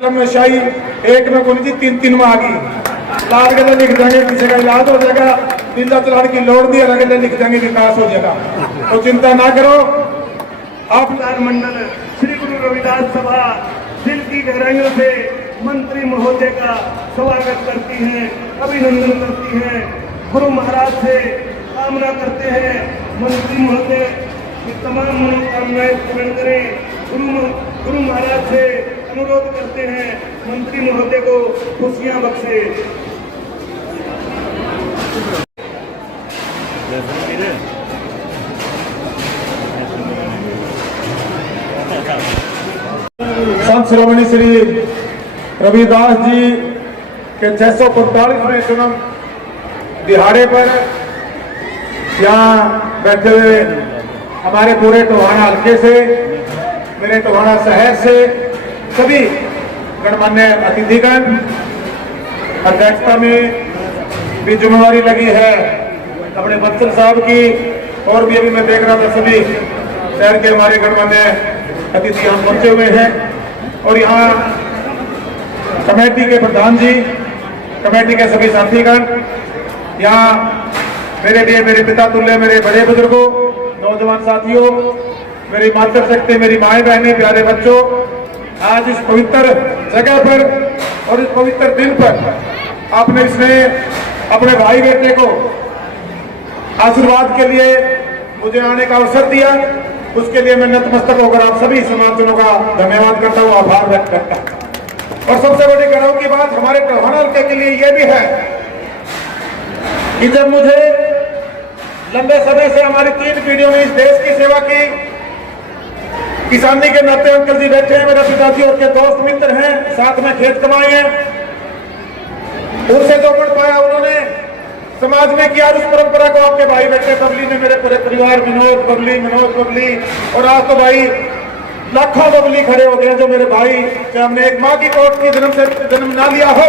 में शाही एक में कोनी थी, तीन तीन में आ गई। लाल के लिख देंगे, किसी का इलाज हो जाएगा, नीला चलाने की लोड़ नहीं, अलग लिख देंगे, विकास हो जाएगा। तो चिंता ना करो। आप मंडल श्री गुरु रविदास सभा दिल की गहराइयों से मंत्री महोदय का स्वागत करती हैं, अभिनंदन करती हैं। गुरु महाराज से कामना करते हैं मंत्री महोदय की तमाम मनोकामनाएं पूर्ण करें। गुरु महाराज से अनुरोध करते हैं मंत्री महोदय को खुशियां बख्शे। संत श्रोमणी श्री रविदास जी के 645वें जन्म दिहाड़े पर यहाँ बैठे हुए हमारे पूरे टोहाना हल्के से, मेरे टोहाना शहर से सभी गणमान्य अतिथिगण, अध्यक्षता में भी जिम्मेवारी लगी है अपने बच्चन साहब की, और भी अभी मैं देख रहा था सभी शहर के हमारे गणमान्य अतिथि यहाँ पहुंचे हुए हैं। और यहाँ कमेटी के प्रधान जी, कमेटी के सभी साथीगण, यहाँ मेरे लिए मेरे पिता तुल्य मेरे बड़े बुजुर्गों, नौजवान साथियों, मेरी मातृशक्ति, मेरी माएँ बहनें, प्यारे बच्चों, आज इस पवित्र जगह पर और इस पवित्र दिन पर आपने इसने अपने भाई बेटे को आशीर्वाद के लिए मुझे आने का अवसर दिया। उसके लिए मैं नतमस्तक होकर आप सभी समाजजनों का धन्यवाद करता हूँ, आभार व्यक्त करता हूँ। और सबसे बड़ी गर्व की बात हमारे टोहाना हल्के के लिए यह भी है कि जब मुझे लंबे समय से हमारी 3 पीढ़ियों में इस देश की सेवा की, किसानी के नाते अंकल जी बैठे हैं, मेरे पिताजी और के दोस्त मित्र हैं, साथ में खेत कमाए हैं, उनसे जो पढ़ पाया उन्होंने समाज में किया। उस परंपरा को आपके भाई बेटे बबली ने, मेरे पूरे परिवार, विनोद बबली, मनोज बबली, और आज तो भाई लाखों बबली खड़े हो गए जो मेरे भाई, चाहे हमने एक माँ की कोख की जन्म ना लिया हो,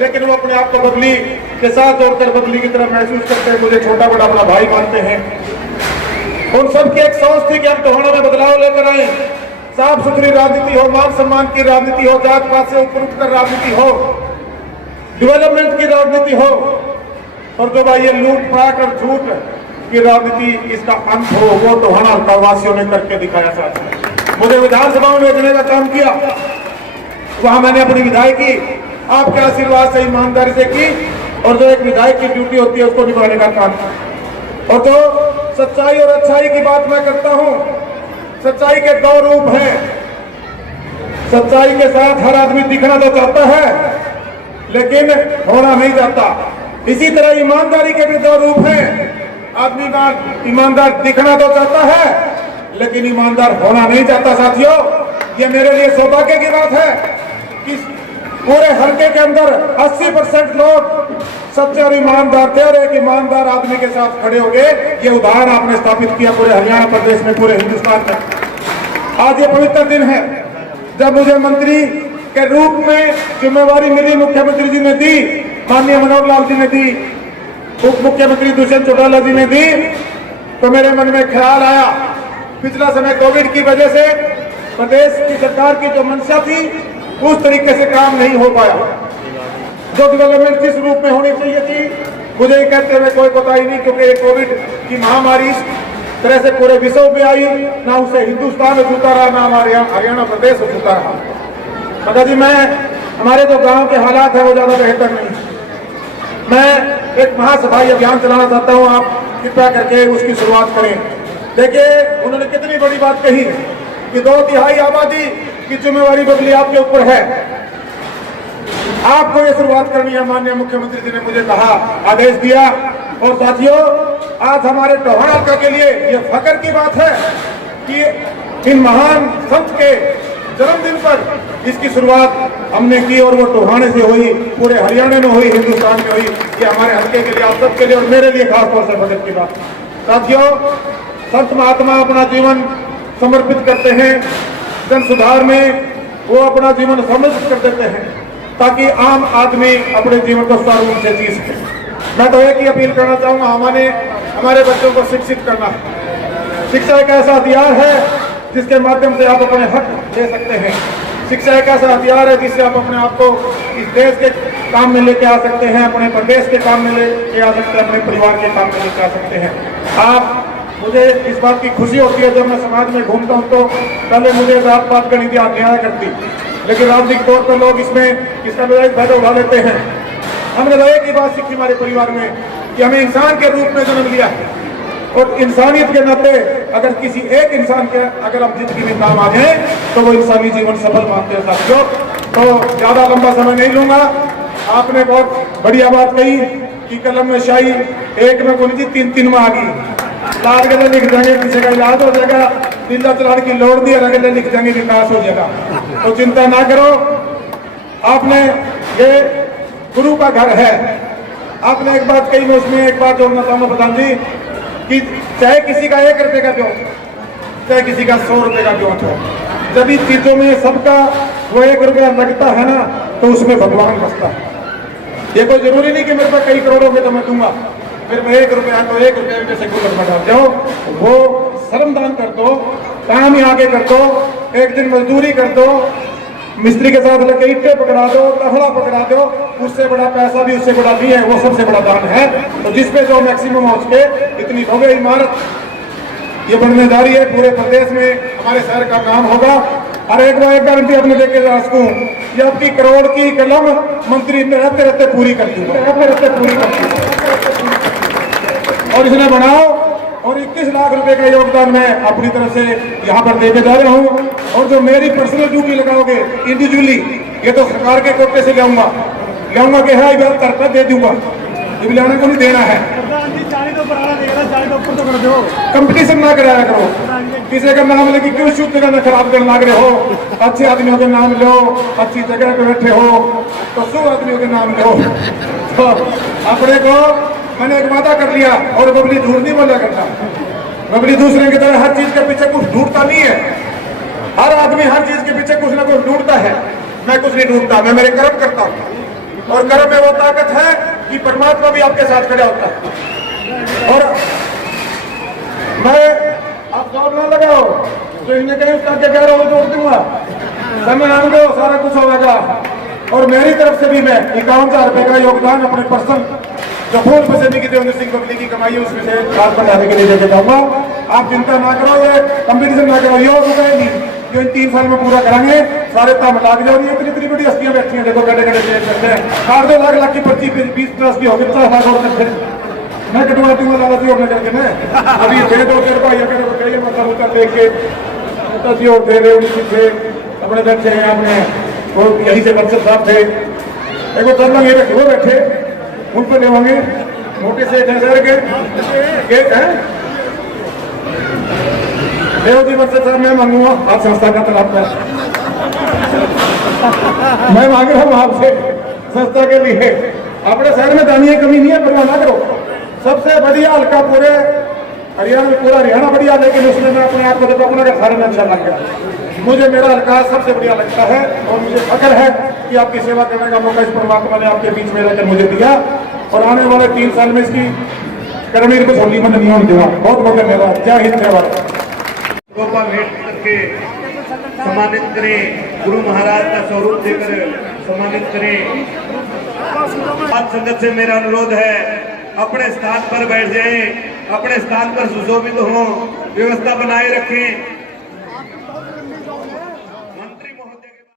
लेकिन वो अपने आप को बबली के साथ जोड़कर बबली की तरह महसूस करते हैं, मुझे छोटा बड़ा अपना भाई मानते हैं। उन सबकी एक सोच थी कि हम टोहाना में बदलाव लेकर आए, साफ सुथरी राजनीति हो, मान सम्मान की राजनीति हो, जात पात से ऊपर उठकर राजनीति हो, डेवलपमेंट की राजनीति हो, और जो भाई ये लूटपाट और झूठ की राजनीति, इसका अंत हो, वो टोहाना हल्का वासियों ने करके दिखाया। साथ मुझे विधानसभा में भेजने का काम किया, वहां मैंने अपनी विधायकी आपके आशीर्वाद से, ईमानदारी से की, और जो एक विधायक की ड्यूटी होती है उसको निभाने का काम। और जो सच्चाई और अच्छाई की बात मैं करता हूं, सच्चाई के 2 रूप हैं। सच्चाई के साथ हर आदमी दिखना तो चाहता है, लेकिन होना नहीं चाहता। इसी तरह ईमानदारी के भी 2 रूप हैं। आदमी का ईमानदार दिखना तो चाहता है, लेकिन ईमानदार होना नहीं चाहता। साथियों, ये मेरे लिए सौभाग्य की बात है कि पूरे हल्के के अंदर 80% लोग सच्चे और ईमानदार थे, और एक ईमानदार आदमी के साथ खड़े हो गए। ये उदाहरण आपने स्थापित किया पूरे हरियाणा प्रदेश में, पूरे हिंदुस्तान में। आज ये पवित्र दिन है जब मुझे मंत्री के रूप में जिम्मेवारी मिली, मुख्यमंत्री जी ने दी, माननीय मनोहर लाल जी ने दी, उप मुख्यमंत्री दुष्यंत चौटाला जी ने दी। तो मेरे मन में ख्याल आया, पिछला समय कोविड की वजह से प्रदेश की सरकार की जो मंशा थी उस तरीके से काम नहीं हो पाया। जो डेवलपमेंट किस रूप में होनी चाहिए थी, मुझे कहते हुए कोई कोताही नहीं, क्योंकि कोविड की महामारी इस तरह से पूरे विश्व में आई, ना उसे हिंदुस्तान में जूता रहा, ना हमारे यहाँ हरियाणा प्रदेश में जूता रहा। मगर जी मैं, हमारे जो गांव के हालात है वो ज्यादा बेहतर नहीं। मैं एक महासफाई अभियान चलाना चाहता हूं, आप कृपया करके उसकी शुरुआत करें। देखिए उन्होंने कितनी बड़ी बात कही कि 2/3 आबादी की जिम्मेवारी बबली आपके ऊपर है, आपको ये शुरुआत करनी है। माननीय मुख्यमंत्री जी ने मुझे कहा, आदेश दिया। और साथियों, आज हमारे टोहाना हल्का के लिए ये फख्र की बात है कि इन महान संत के जन्मदिन पर इसकी शुरुआत हमने की, और वो टोहाने से हुई, पूरे हरियाणा में हुई, हिंदुस्तान में हुई। ये हमारे हल्के के लिए, आप सबके लिए और मेरे लिए खासतौर से फख्र की बात। साथियों, संत महात्मा अपना जीवन समर्पित करते हैं, जन सुधार में वो अपना जीवन समर्पित कर देते हैं, ताकि आम आदमी अपने जीवन को सुचारू रूप से जी सके। मैं तो एक ही अपील करना चाहूंगा, हमारे बच्चों को शिक्षित करना। शिक्षा एक ऐसा हथियार है जिसके माध्यम से आप अपने हक ले सकते हैं। शिक्षा एक ऐसा हथियार है जिससे आप अपने आप को इस देश के काम में लेके आ सकते हैं, अपने प्रदेश के काम में लेके आ सकते हैं, अपने परिवार के काम में लेके आ सकते हैं। आप मुझे इस बात की खुशी होती है जब मैं समाज में घूमता हूँ तो पहले मुझे जात पात गणित याद नहीं आया करती, लेकिन राजनीतिक तौर पर लोग इसमें इसका नजायज फायदा उठा लेते हैं। हमने तो एक ही बात सीखी हमारे परिवार में कि हमें इंसान के रूप में जन्म लिया है और इंसानियत के नाते अगर किसी एक इंसान के अगर हम जिंदगी में काम आ जाए तो वो इंसानी जीवन सफल मानते हैं साथियों। तो ज्यादा लंबा समय नहीं लूंगा। आपने बहुत बढ़िया बात कही कि कलम में शाही एक में बोली थी, तीन तीन में आ गई। लाल गले लिख देंगे, किसी का इलाज हो जाएगा, दिल्ला चलाने की लोड़ दी, अगले गले लिख देंगे, विकास हो जाएगा। तो चिंता ना करो। आपने ये गुरु का घर है। आपने एक बात कही, मैं उसमें एक बात जोड़ना चाहूंगा प्रधान जी कि चाहे किसी का 1 रुपए का ब्योट, चाहे किसी का 100 रुपए का ब्योट हो, जब इन चीजों में सबका वो 1 रुपया लगता है ना तो उसमें भगवान बसता है। ये कोई जरूरी नहीं कि मेरे पास कई करोड़ होंगे तो मैं दूंगा, फिर मैं 1 रुपया तो 1 रुपये में से गुलर में डाल जाओ। वो श्रमदान कर दो, काम ही आगे कर दो, एक दिन मजदूरी कर दो, मिस्त्री के साथ लगे ईंटें पकड़ा दो, लफड़ा पकड़ा दो, उससे बड़ा पैसा भी उससे बड़ा नहीं है, वो सबसे बड़ा दान है। तो जिसपे जो मैक्सिमम हो सके इतनी भव्य इमारत ये बनने जा रही है, पूरे प्रदेश में हमारे शहर का काम होगा। और एक बार एक गारंटी अपने देखे जा सकूं, ये आपकी करोड़ की कलम मंत्री में रहते रहते पूरी कर दूंगा, और इसने बनाओ। और 21 लाख रुपए का योगदान मैं अपनी तरफ से यहाँ पर देके जा रहा हूँ। और जो मेरी पर्सनल ड्यूटी लगाओगे इंडिविजुअली, ये तो सरकार के कोटे से लाऊंगा कि है तर पर दे दूंगा, दिव्यांग को नहीं देना है। कंपटीशन ना कराया करो, किसी का नाम लेके क्यों शुद्ध जगह खराब करने लग रहे हो। अच्छे आदमियों के नाम लो, अच्छी जगह पे बैठे हो तो 100 आदमियों के नाम लो। तो अपने को मैंने एक वादा कर लिया, और बबली झूठ नहीं बोला करता। बबली दूसरे की तरह हर चीज के पीछे कुछ ढूंढता नहीं है। हर आदमी हर चीज के पीछे कुछ ना कुछ ढूंढता है। मैं कुछ नहीं ढूंढता, मैं मेरे कर्म करता हूँ, और कर्म में वो ताकत है कि परमात्मा भी आपके साथ खड़ा होता है। और मैं आप जॉब ना लगाओ तो इन्हें कहीं करके कह रहा हूँ जोड़ दूंगा, समय आने दो, सारा कुछ होगा। और मेरी तरफ से भी मैं 51,000 रुपए का योगदान अपने पर्सन जो फूल पसंदी की देवेंद्र सिंह बबली की कमाई है उसमें से खाद बढ़ाने के लिए लेके जाऊंगा। आप चिंता ना करो, ये कंपटीशन ना करो, ये रुका नहीं, जो इन 3 साल में पूरा कराएंगे। सारे काम लाग जाओ। ये इतनी बड़ी हस्तियां बैठी हैं, देखो गड्ढे गड्ढे चेंज करते हैं। 8-2 लाख की पर्ची 20+ की होगी, 50 लाख और करते मैं कटवा दूंगा लालची और करके। मैं अभी दे दो फिर भाई अगर मतलब उत्तर देख के उत्तर और दे रहे उनकी थे अपने बैठे हैं। अपने वो यहीं से बक्सर साहब थे, एक वो चल ये बैठे, वो बैठे उन पर देवांगे मोटे से शहर के हैं देव जी बक्सर साहब। मैं मांगूंगा आप संस्था का तलाब पर, मैं मांग रहा हूँ आपसे संस्था के लिए। अपने शहर में दानी की कमी नहीं है, परवाह ना करो। सबसे बढ़िया हल्का पूरे हरियाणा में, पूरा हरियाणा बढ़िया, लेकिन उसमें मैं अपने आप को देखो अपना सारे में अच्छा लग गया। मुझे मेरा हल्का सबसे बढ़िया लगता है और मुझे फख्र है कि आपकी सेवा करने का मौका इस परमात्मा ने आपके बीच में रहकर मुझे दिया। और आने वाले 3 साल में इसकी कर्मी को छोटी मत नहीं होने दूंगा। बहुत बहुत धन्यवाद। जय हिंद, जय भारत। गोपा भेंट करके सम्मानित करें, गुरु महाराज का स्वरूप देकर सम्मानित करें। आज संगत से मेरा अनुरोध है, अपने स्थान पर बैठ जाएं, अपने स्थान पर सुशोभित हों, व्यवस्था बनाए रखें।